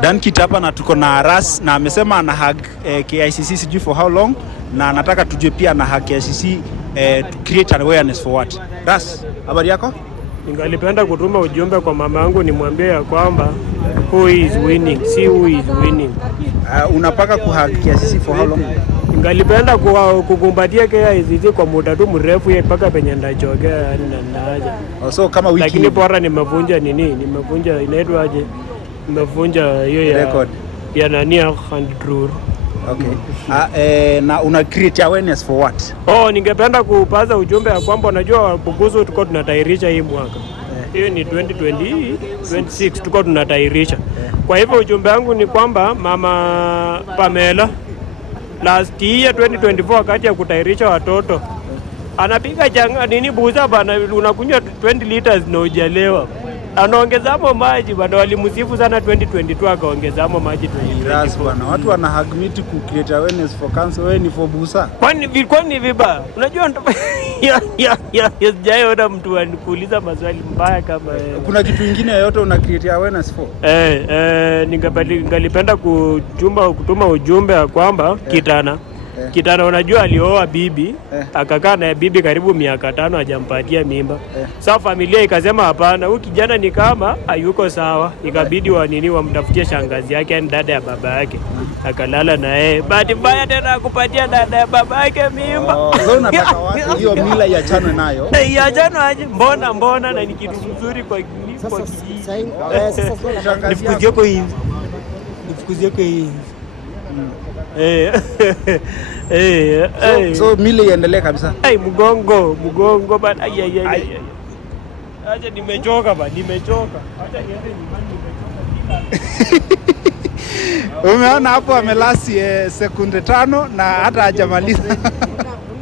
Dan Kit hapa na tuko na Ras na amesema ana hug KICC sijui for how long, na nataka tujue pia ana hug KICC to create an awareness for what. Ras, habari yako? Ningalipenda kutuma ujumbe kwa mama yangu nimwambie ya kwamba who is winning, si who is winning. Unapaka ku hug KICC for how long? Ningalipenda kukumbatia KICC kwa muda tu mrefu mpaka penye ndachokea yani naaja. So kama wiki. Lakini bora nimevunja nimevunja inaitwa aje? Nimevunja hiyo ya record ya nani ya Handrur. Okay. Na una create awareness for what? Ningependa kupaza ujumbe ya kwamba unajua Bukusu tuko tunatairisha hii mwaka. Hiyo ni 2026 tuko tunatairisha. Kwa hivyo ujumbe wangu ni kwamba Mama Pamela last year 2024 wakati ya kutairisha watoto anapiga changa nini buza bana, unakunywa 20 liters na hujalewa. Anaongezamo maji bado, walimsifu sana 2022 akaongezamo maji 2024. Bwana, watu wana hug meet ku create awareness for cancer, wewe ni for busa. Kwani viba? Unajua sijaona mtu anikuuliza maswali mbaya kama kuna kitu kingine yote una create awareness for? Ningalipenda kutuma ujumbe ya kwamba Kitana unajua alioa bibi akakaa na bibi karibu miaka 5 hajampatia mimba. Sasa familia ikasema hapana, huyu kijana ni kama hayuko sawa, ikabidi wamtafutie shangazi yake yani dada ya baba yake. Akalala na yeye. Bahati mbaya tena akupatia dada ya baba yake mimba. Leo nataka watu hiyo mila iachanwe nayo. Iachanwe aje? Mbona na ni kitu mzuri kwa kijiji. Nifukuzie kwa hivi. So mila iendelee kabisa. Mgongo bana. Acha nimechoka. Acha niende nyumbani nimechoka. Umeona hapo amelasi sekunde 5 na hata hajamaliza.